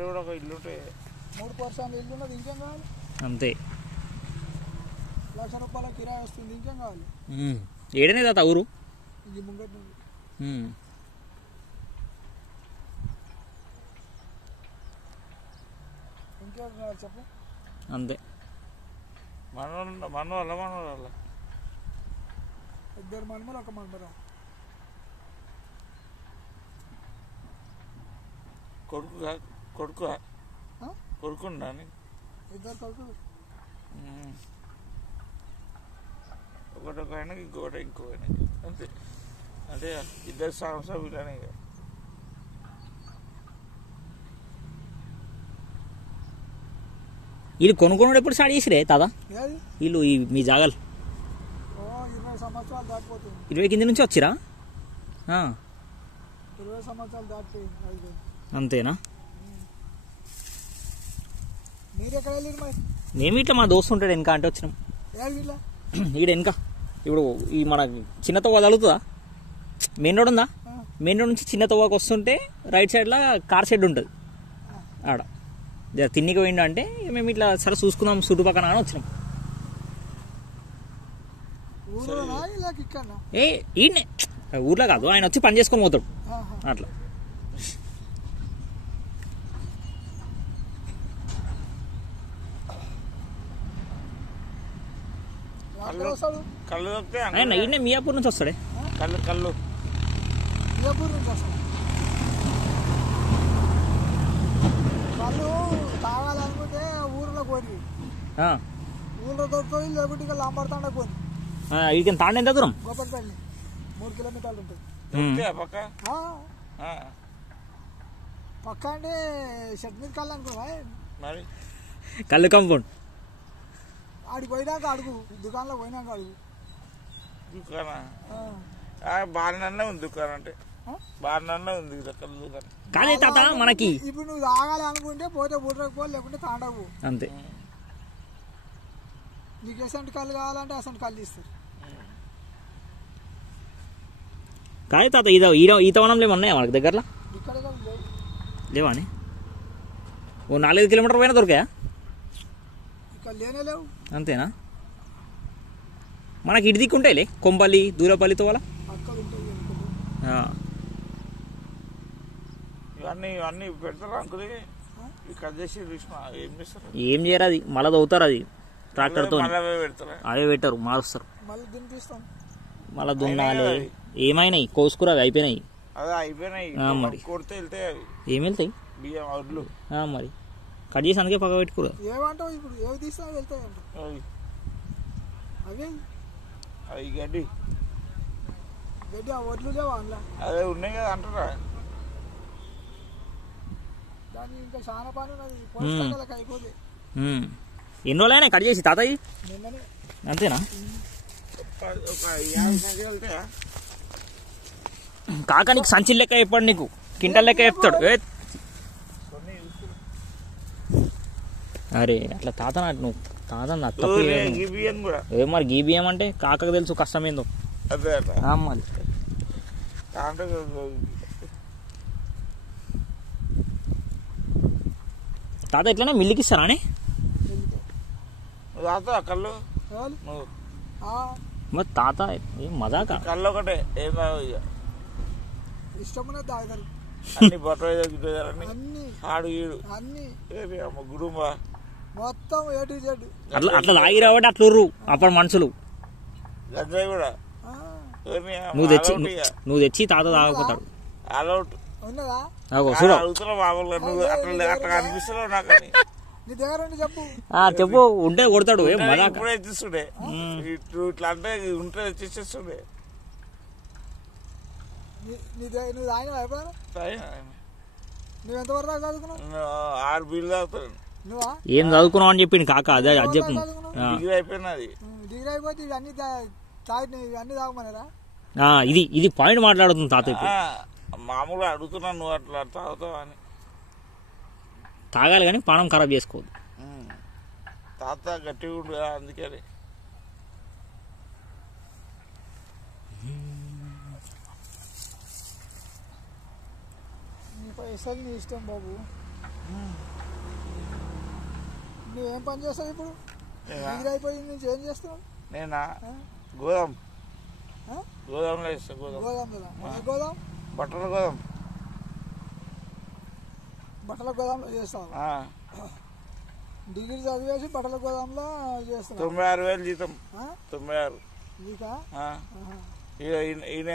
ఇక్కడ కూడా ఒక ఇల్లు ఉంటే 3 పర్సెంట్ ఇల్లు ఉన్నది, ఇంకేం కావాలి? అంతే. ₹1,00,000 కిరాయి వస్తుంది, ఇంకేం కావాలి? ఏడనే తాత ఊరు? ఇది ముంగట్ నుండి ఇంకేం కావాలి చెప్పు. అంతే. మనవాళ్ళ 2 మనమలు 1 మనమరా? కొడుకున్నా 2 కొడుకులు. ఒకటి ఆయనకి ఇంకో ఆయనకి అంతే. అంటే 2 సభ్యులనే. వీళ్ళు కొనుక్కోవడం ఎప్పుడు స్టార్ట్ చేసిరే తాత? వీళ్ళు మీ జాగాలు 20 సంవత్సరాలు దాటిపోతుంది. 20 కింద నుంచి వచ్చిరా? 20 సంవత్సరాలు దాటిపోయింది. అంతేనా? మీరు ఎక్కడ వెళ్ళారు మరి? మేము ఇట్లా మా దోస్తు ఉంటాడు వెనక అంటే వచ్చినాం. ఈడ వెనక ఇప్పుడు ఈ మన చిన్న తవ్వ తగులుతుందా? మెయిన్ రోడ్ ఉందా? మెయిన్ రోడ్ నుంచి చిన్న తవ్వకు వస్తుంటే రైట్ సైడ్లో కార్ షెడ్ ఉంటుంది. ఆడ తిన్నికి పోయిండు అంటే మేము ఇట్లా సరే చూసుకుందాం చుట్టుపక్కన అని వచ్చినాం. ఈయనే ఊర్లో కాదు, ఆయన వచ్చి పని చేసుకొని పోతాడు అట్లా. ఆయన ఈయనే మియాపూర్ నుంచి వస్తాడే. కళ్ళు మియాపూర్ నుంచి వస్తాడు. వాళ్ళు తాగాలనుకుంటే ఊరిలో పోయి ఊళ్ళో దొరుకుతుంది, లేకుంటే ఇక లాంబడతాండ పోయి ఇక తాండ ఎంత దూరం? గోపల్పల్లి 3 కిలోమీటర్లు ఉంటుంది. పక్క అంటే షెడ్ మీద కళ్ళు అనుకున్నా కళ్ళు కాంపౌండ్ ఆడికి పోయినాక అడుగు, దుకాణంలో పోయినాక అడుగు. బాగానే ఉంది దుకాణం, అంటే బాగానే ఉంది దుకాణం. కాదే తాత మనకి ఇప్పుడు నువ్వు తాగాలి అనుకుంటే పోతే బుర్రకు పో, లేకుంటే తాండవు అంతే. నీకు ఎసంటి కళ్ళు కావాలంటే అసంటి కళ్ళు ఇస్తారు. కాదే తాత ఈత వనంలో ఏమన్నాయా మనకి దగ్గరలో? ఇక్కడ లేవా అని? ఓ 4-5 కిలోమీటర్ పోయినా దొరికాయా? ఇక్కడ లేనే లేవు. అంతేనా? మనకి ఇటు దిక్కు ఉంటాయిలే, కొంపల్లి దూరపల్లితో వాళ్ళ అక్కడ ఉంటాయి. ఇవన్నీ పెడతారు అంకుల్, కట్ చేసి ఏం చేస్తారు? ఏం చేయరు, అది మళ్ళీ తవ్వుతారు. అది ట్రాక్టర్తో పెడతారు, అవే పెట్టారు, మారుస్తారు. మళ్ళీ దింపిస్తాం, మళ్ళీ దున్నాలి. ఏమైనాయి కోసుకురా అయిపోయినాయి. అదే అయిపోయినాయి మరి కొడితే వెళ్తాయి. అవి ఏం వెళ్తాయి? బియ్యం వడ్లు మరి కట్ చేసి అందుకే పక్క పెట్టుకోరు. ఏమంటావు ఇప్పుడు? ఏవి తీస్తా వెళ్తాయి అంటే అవే అవి గడ్డి ఆ వడ్లు లేవా అందులో? అదే ఉన్నాయి కదా అంటారా. దాన్ని ఇంకా చాలా పని ఉన్నది, అయిపోతుంది. ఎన్ని రోజులైనా కట్ చేసి తాతయ్య? నిన్ననే. అంతేనా? ఒక 50 సంఖ్య వెళ్తాయా? కాక నీకు సంచి లెక్క చెప్పాడు, నీకు కింటల్ లెక్క చెప్తాడు. అరే అట్లా తాత నువ్వు తాత తప్పు ఏ మరి గీ బియ్యం అంటే కాకకు తెలుసు కష్టమేందో. మరి తాత ఎట్లనే మిల్లికి ఇస్తారా అని? కళ్ళు మరి తాత ఏం మజాక? కళ్ళు ఒకటే ఏం ఇష్టం తాగుతారు అన్ని బట్టలు ఆడు ఈడు అన్ని గుడుంబ మొత్తం A to Z. అట్లా తాగి రాబట్టి అట్లుర్రు అప్పుడు మనుషులు. గంజాయి కూడా నువ్వు తెచ్చి తాత తాగపోతాడు. అలౌట్ ఉన్నదా? అడుగుతున్నా మామూలుగా నువ్వు అట్లా అనిపిస్తున్నావు నాకు. నీ దగ్గర చెప్పు చెప్పు ఉంటే కొడతాడు. ఇప్పుడే తెచ్చిస్తుండే ఇట్లా అంటే ఉంటే తెచ్చిస్తుండే. నువ్వు తాగిన అయిపోయాను. నువ్వు ఎంతవరకు చదువుకున్నావు? 6 బిల్లు తాగుతాను. నువ్వా ఏం చదువుకున్నావు అని చెప్పింది కాక. అదే అది చెప్పు. డిగ్రీ అయిపోయినది. డిగ్రీ అయిపోతే ఇవన్నీ ఇవన్నీ తాగమన్నారా? ఇది పాయింట్ మాట్లాడుతుంది తాత. మామూలుగా అడుగుతున్నాను, నువ్వు అట్లా తాగుతావు అని. తాగాలి కానీ పానం ఖరాబ్ చేసుకోవద్దు. తాత గట్టిగా ఉండు కదా, అందుకని. నీ పైసలు నీ ఇష్టం బాబు. నువ్వేం పని చేస్తావు ఇప్పుడు? నేనా? డిగ్రీ అయిపోయింది నుంచి ఏం చేస్తావు? నేనా ఆ? గోదాం ఆ? గోదాంలో వేస్తా గోదాం గోదాం కదా. ఏ గోదాం? బట్టల గోదాం. బట్టల గోదాంలో చేస్తావు. ఆ. డిగ్రీ చదివేసి బట్టల గోదాంలో చేస్తున్నావు. 96,000 జీతం. ఆ? 96. నీకా? ఆ. ఆహా. ఈయన